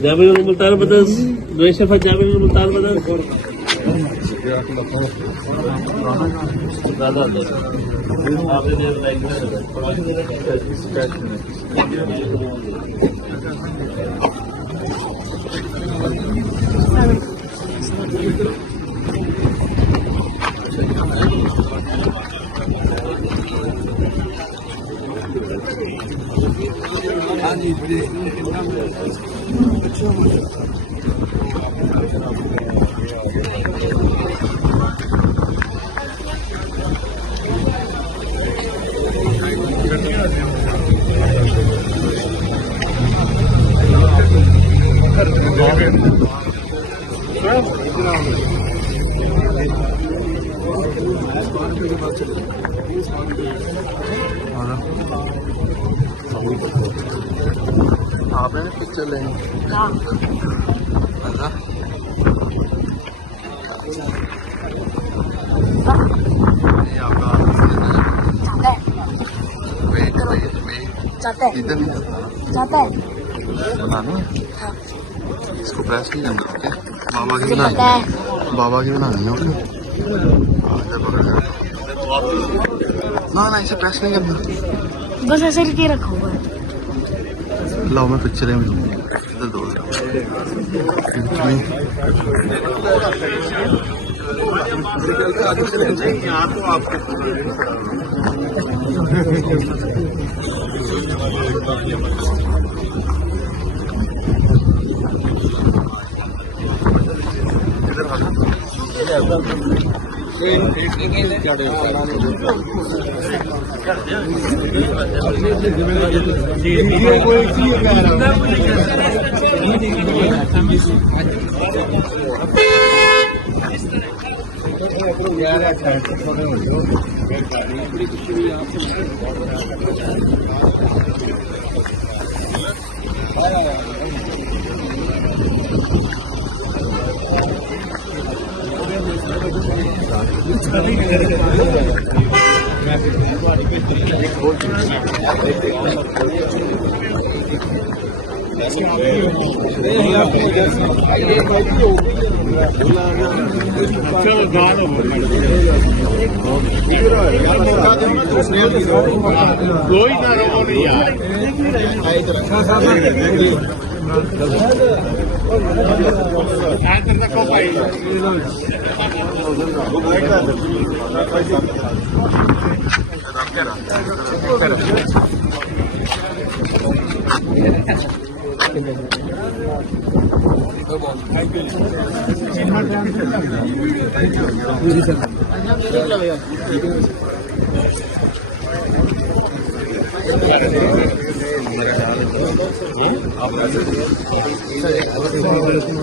Jabir Multan Brothers, donation for Jabir Multan Brothers. आपने picture लेनी जाता है इधर नहीं जाता है बनानी है हाँ इसको प्रेस नहीं करना ओके बाबा की मुझे बनानी पता है बाबा की बनानी है ओके ना ना इसे प्रेस नहीं करना बस ऐसे करके रखा हुआ है लाओ मैं पिक्चर में इधर दो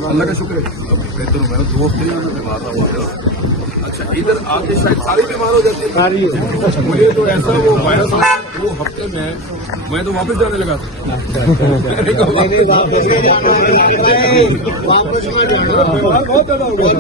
अल्लाह का शुक्र है बेहतर हो मेरा दोस्त नहीं होना बीमार ना हो गया अच्छा इधर आके शायद सारी बीमार हो जाती है सारी मुझे तो ऐसा वो वायरस वो हफ्ते में मैं तो वापस जाने लगा था बहुत ज्यादा हो गया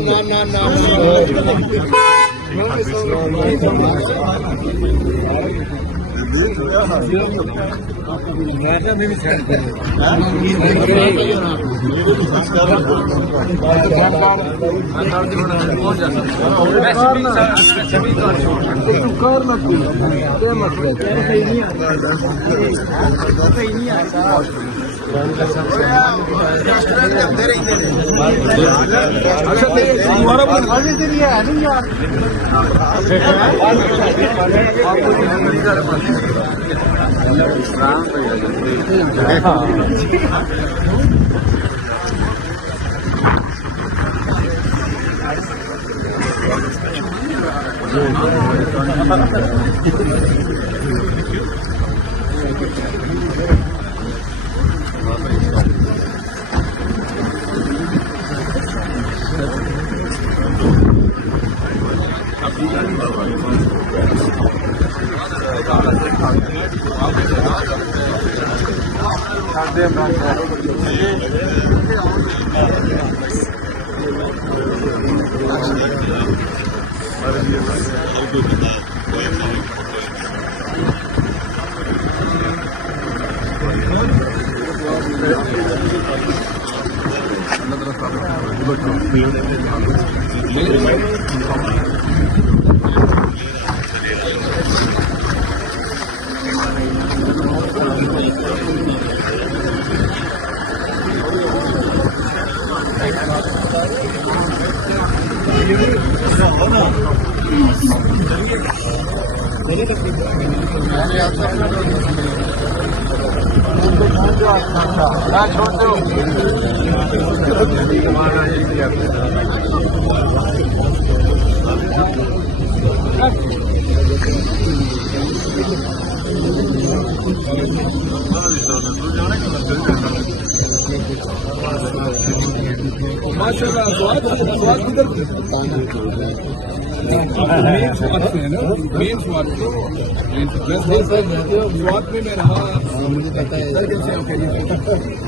माशाल्लाह स्वाद किधर मेन स्वाद से है ना मेन स्वाद तो स्वाद में मैं रहा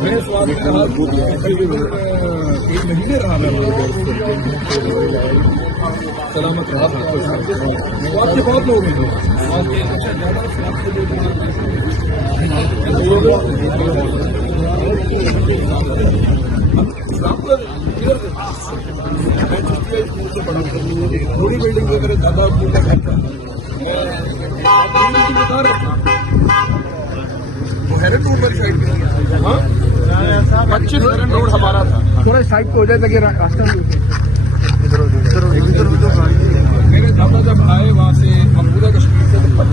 मेरे स्वाद में रहा 1 महीने रहा मैं सलामत रहा स्वाद के बहुत लोग हैं स्वाद के अच्छा ज्यादा स्वाद के थोड़ी बिल्डिंग में मेरे दादा अब्बू का घर था वो हेरन रोड वाली साइड में हाँ 25 हेरन रोड हमारा था थोड़ा साइड पे हो जाए ताकि रास्ता मेरे दादा जब आए वहाँ से अम्बुदा कश्मीर से तो 25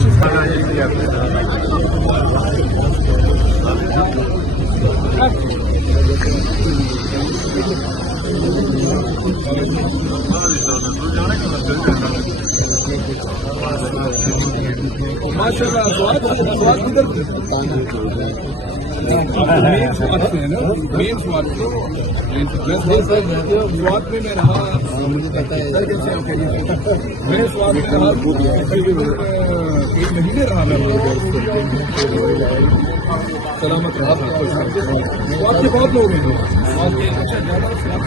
माशाल्लाह स्वाद किधर मेन स्वाद से है ना मेन स्वाद तो स्वाद में मैं रहा मेरे स्वाद में रहा 1 महीने रहा मैं सलामत रहा स्वाद के बहुत लोग हैं स्वाद के अच्छा ज्यादा स्वाद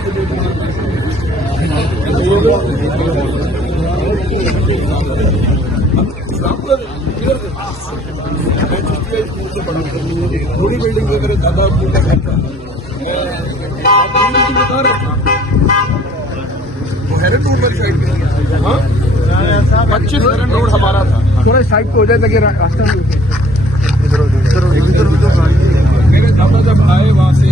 थोड़ी बिल्डिंग में मेरे दादा अब्बू का घर था वो हेरन रोड वाली साइड में हाँ 25 हेरन रोड हमारा था थोड़ा साइड पे हो जाए ताकि रास्ता मेरे दादा जब आए वहाँ से